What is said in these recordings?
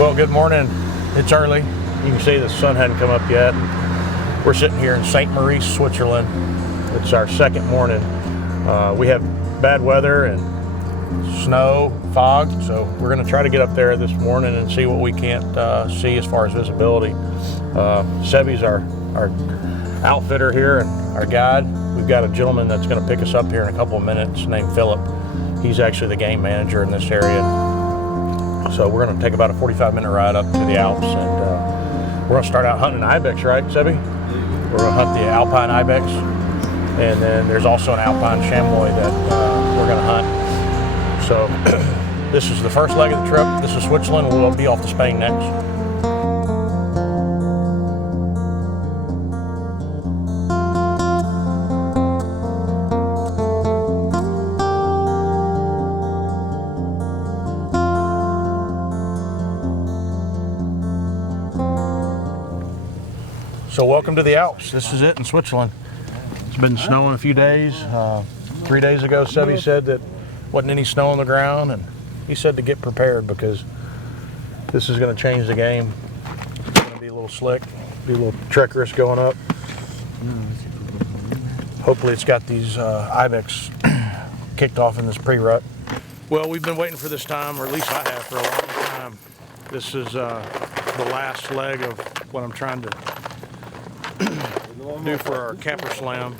Well, good morning. It's early. You can see the sun hadn't come up yet. We're sitting here in St. Maurice, Switzerland. It's our second morning. We have bad weather and snow, fog, so we're going to try to get up there this morning and see what we can't see as far as visibility. Sebi's our outfitter here and our guide. We've got a gentleman that's going to pick us up here in a couple of minutes named Philip. He's actually the game manager in this area. So we're going to take about a 45-minute ride up to the Alps, and we're going to start out hunting Ibex, right, Sebi? We're going to hunt the Alpine Ibex, and then there's also an Alpine Chamois that we're going to hunt. So this is the first leg of the trip. This is Switzerland. We'll be off to Spain next. So welcome to the Alps. This is it in Switzerland. It's been snowing a few days. 3 days ago, Sebi said that wasn't any snow on the ground, and he said to get prepared because this is going to change the game. It's going to be a little slick, be a little treacherous going up. Hopefully it's got these Ibex kicked off in this pre-rut. Well, we've been waiting for this time, or at least I have, for a long time. This is the last leg of what I'm trying to do for our capper slam.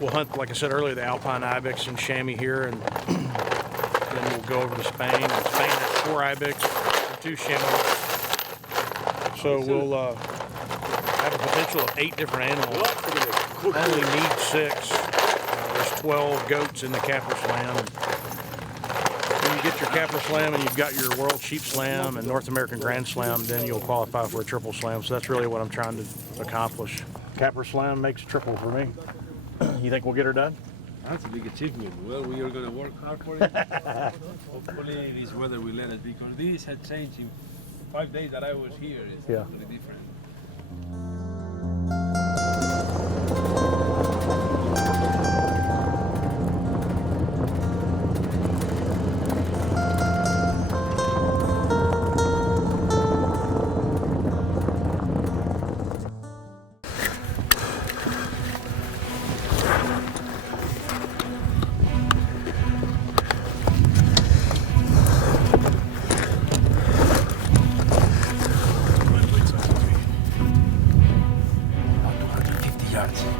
We'll hunt, like I said earlier, the Alpine Ibex and Chamois here, and then we'll go over to Spain. In Spain, there's 4 Ibex and 2 Chamois. So we'll have a potential of 8 different animals. Only need 6. There's 12 goats in the capper slam. When you get your capper slam and you've got your World Sheep Slam and North American Grand Slam, then you'll qualify for a triple slam. So that's really what I'm trying to accomplish. Capper slam makes triple for me. You think we'll get her done? That's a big achievement. Well, we are going to work hard for it. Hopefully this weather will let us, because this had changed in 5 days that I was here. It's totally different.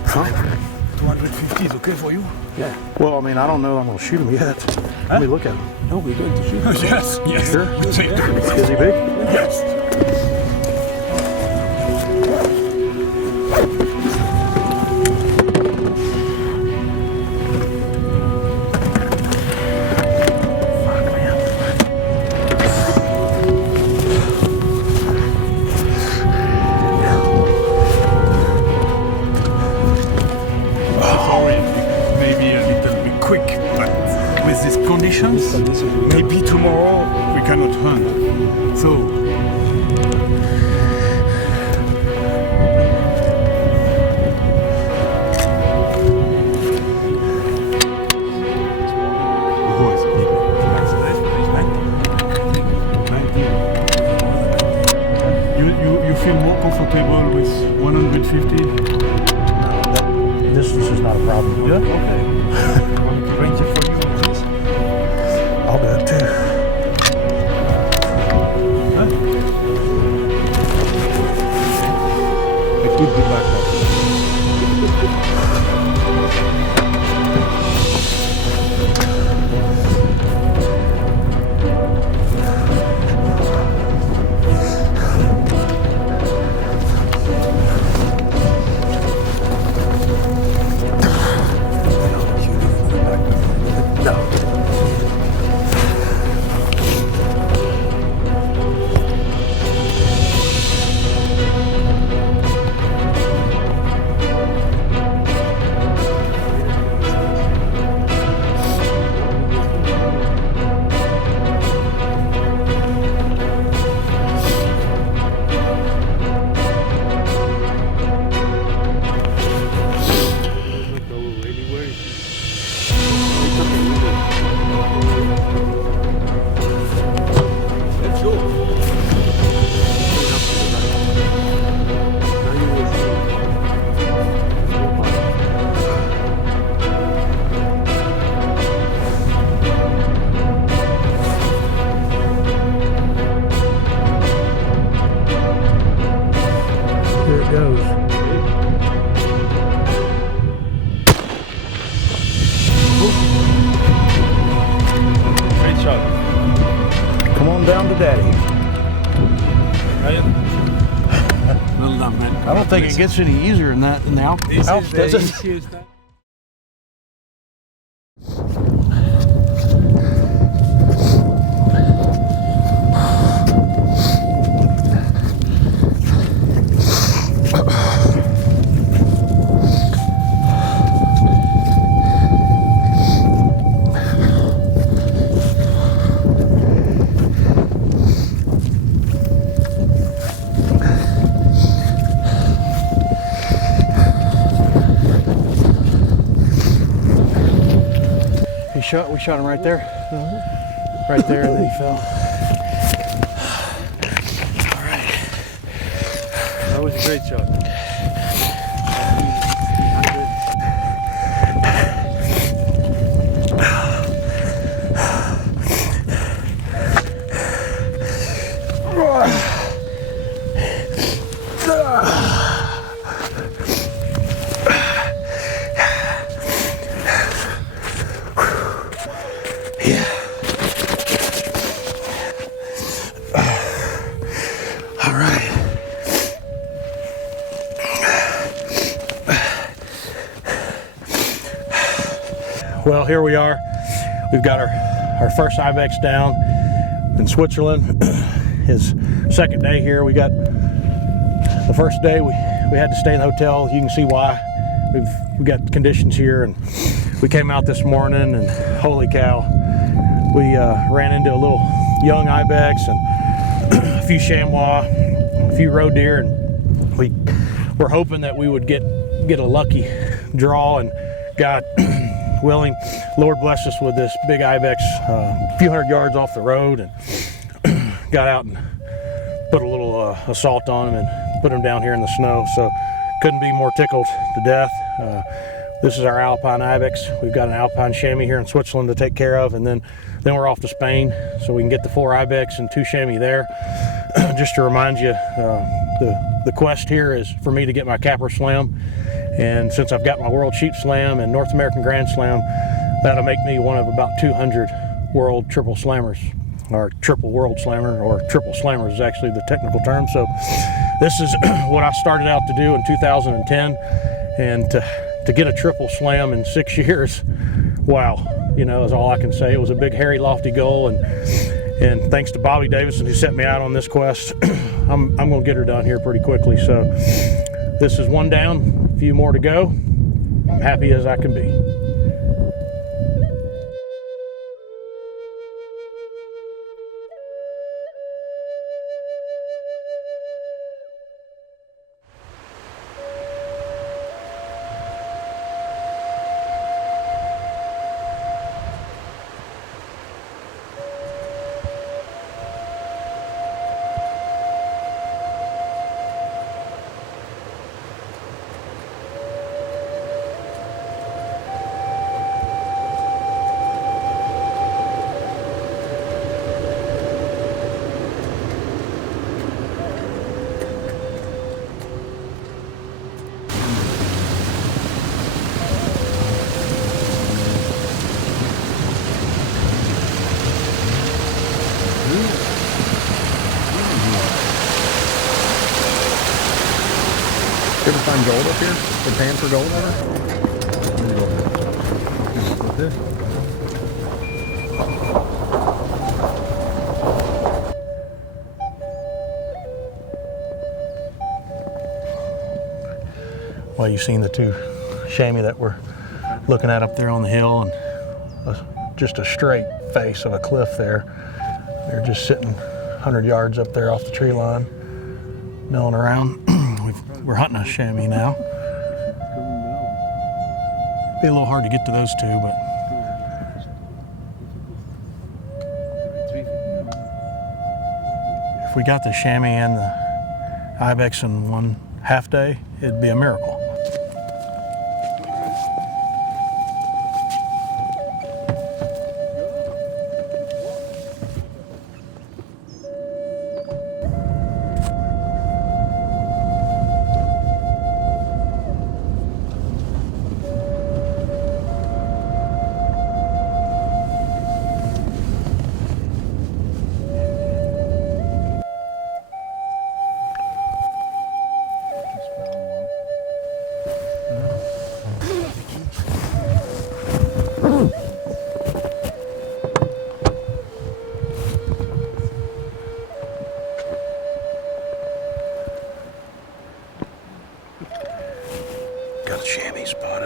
Huh? 250 is okay for you? Yeah. Well, I mean, I don't know I'm going to shoot him yet. Let me look at him. No, we're going to shoot him. Yes, yes. Sure? Is he big? Yes. Conditions, maybe tomorrow we cannot hunt. So you feel more comfortable with 150? No, distance is not a problem. yeah, okay. Want to range it for you? I'll do it too. Huh? It could be backup. think it gets any easier than that in the Alps. This Alps is the does it? easiest. We shot him right there. Right there, and then he fell. All right. That was a great shot. Well, here we are. We've got our first Ibex down in Switzerland. His second day here. We got the first day we had to stay in the hotel. You can see why. We've got conditions here, and we came out this morning, and holy cow, we ran into a little young Ibex and a few chamois, a few roe deer, and we were hoping that we would get a lucky draw, and got willing, Lord bless us with this big Ibex, a few hundred yards off the road, and got out and put a little assault on him and put him down here in the snow. So couldn't be more tickled to death. This is our Alpine Ibex. We've got an Alpine chamois here in Switzerland to take care of, and then we're off to Spain, so we can get the 4 Ibex and 2 chamois there. Just to remind you, the quest here is for me to get my Capra Slam. And since I've got my World Sheep Slam and North American Grand Slam, that'll make me one of about 200 world triple slammers, or triple world slammer, or triple slammers is actually the technical term. So this is what I started out to do in 2010, and to get a triple slam in 6 years, wow, you know, is all I can say. It was a big, hairy, lofty goal, and thanks to Bobby Davidson, who set me out on this quest, I'm gonna get her done here pretty quickly. So this is one down, a few more to go. I'm happy as I can be. You ever find gold up here? Been paying for gold ever? Well, you've seen the 2 chamois that we're looking at up there on the hill, and just a straight face of a cliff there. They're just sitting 100 yards up there off the tree line, milling around. We're hunting a chamois now. Be a little hard to get to those 2, but if we got the chamois and the Ibex in one half day, it'd be a miracle.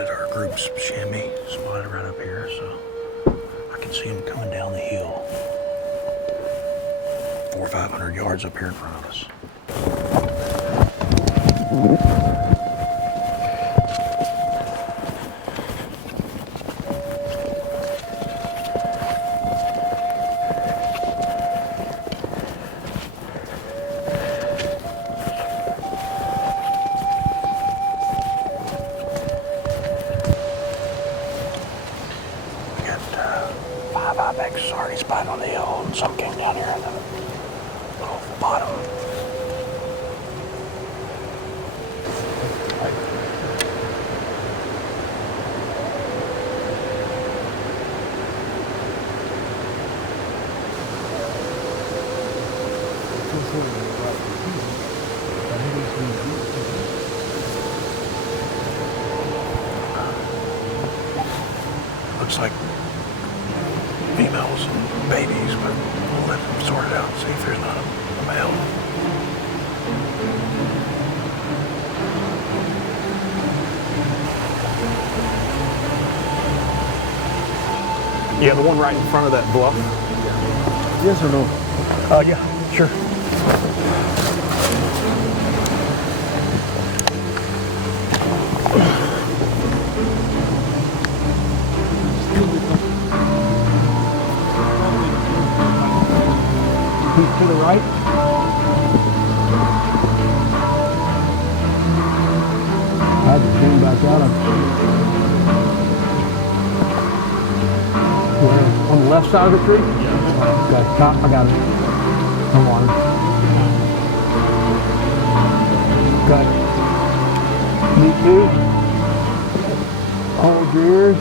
spotted our group's chamois, spotted right up here, so I can see them coming down the hill. 400 or 500 yards up here in front of us. Ibex already spotted on the hill, and some came down here in the little bottom. Looks like females and babies, but we'll let them sort it out and see if there's not a male. Yeah, the one right in front of that bluff. Yes or no? Yeah, sure. To the right. I just came back out of where, on the left side of the tree? Yeah. Okay, top, I got it. I'm on it. Okay. Me too. Hold your ears.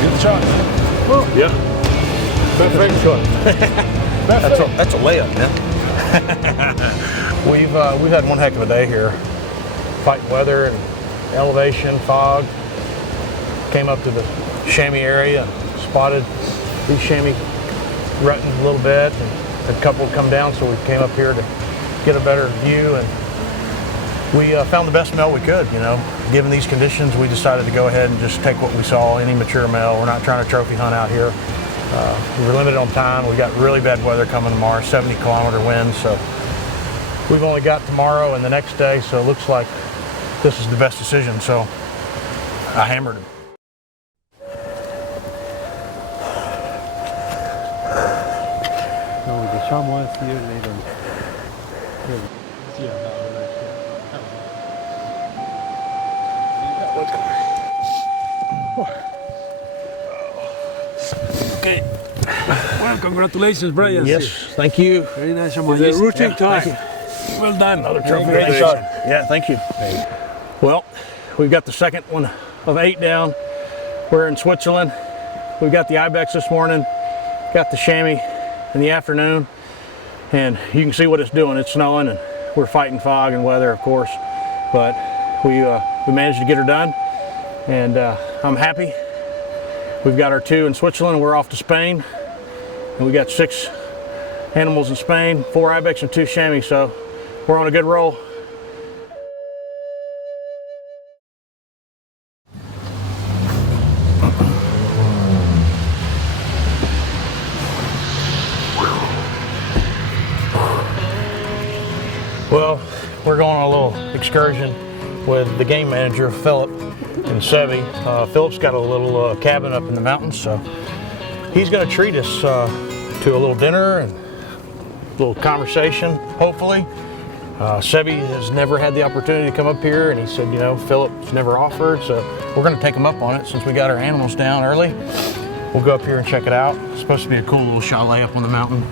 Good shot. Yeah. Perfect shot. That's a layup, man. We've had one heck of a day here. Fighting weather and elevation, fog. Came up to the chamois area and spotted these chamois rutting a little bit, and a couple come down, so we came up here to get a better view, and we found the best male we could. You know, given these conditions, we decided to go ahead and just take what we saw, any mature male. We're not trying to trophy hunt out here. We were limited on time. We got really bad weather coming tomorrow, 70-kilometer winds, so we've only got tomorrow and the next day, so it looks like this is the best decision, so I hammered him. No, the chamois here later. Okay. Well, congratulations, Brian. Yes, thank you. Very nice chamois. The routine time. Well done. Another trophy. Great shot. Yeah, thank you. Well, we've got the second one of 8 down. We're in Switzerland. We got the Ibex this morning, got the chamois in the afternoon, and you can see what it's doing. It's snowing, and we're fighting fog and weather, of course, but we managed to get her done, and I'm happy. We've got our 2 in Switzerland, and we're off to Spain, and we got 6 animals in Spain, 4 Ibex and 2 chamois, so we're on a good roll. Well, we're going on a little excursion with the game manager, Philip, and Sebi. Philip's got a little cabin up in the mountains, so he's going to treat us to a little dinner and a little conversation, hopefully. Sebi has never had the opportunity to come up here, and he said, you know, Philip's never offered, so we're going to take him up on it since we got our animals down early. We'll go up here and check it out. It's supposed to be a cool little chalet up on the mountain.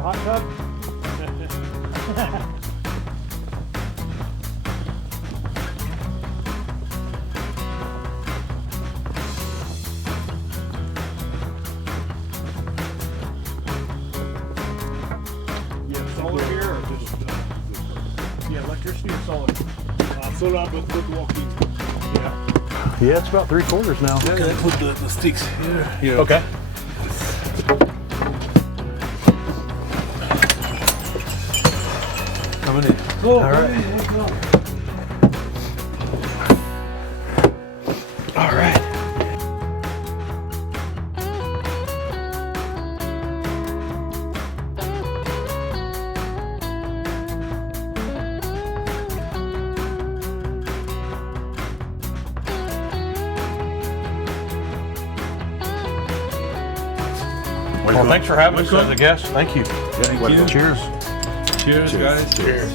a hot tub? Solar here or just yeah, electricity or solar? Solar, but not walking. Yeah, it's about 3/4 now. Yeah, I put the sticks here. Okay. Coming in. Go, all right. All right. Well, thanks for having us as a guest. Thank you. Thank you. Cheers. Cheers, guys. Cheers.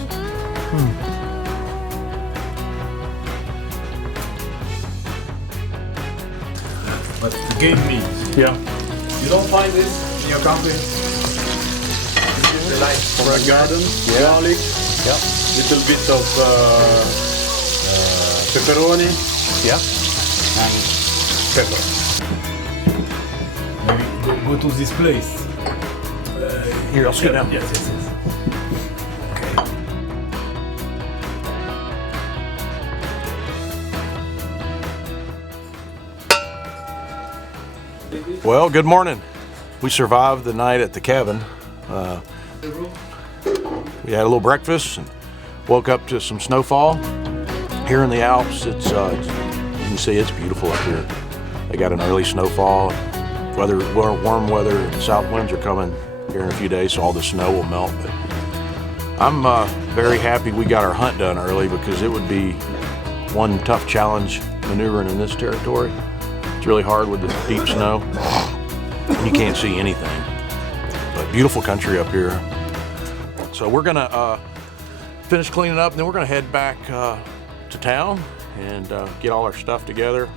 But the game means. Yeah. You don't find this in your country? The nice red garden, garlic, little bit of pepperoni, and pepper. Go to this place. Here, I'll sit down. Yes. Well, good morning. We survived the night at the cabin. We had a little breakfast and woke up to some snowfall. Here in the Alps, it's you can see it's beautiful up here. They got an early snowfall. Warm weather, south winds are coming here in a few days, so all the snow will melt. But I'm very happy we got our hunt done early because it would be one tough challenge maneuvering in this territory. It's really hard with the deep snow. You can't see anything, but beautiful country up here. So we're gonna finish cleaning up and then we're gonna head back to town and get all our stuff together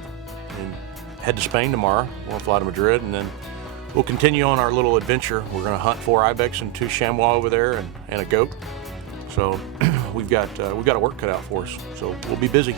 and head to Spain tomorrow. We'll fly to Madrid and then we'll continue on our little adventure. We're gonna hunt 4 Ibex and 2 chamois over there and a goat. So we've got a work cut out for us. So we'll be busy.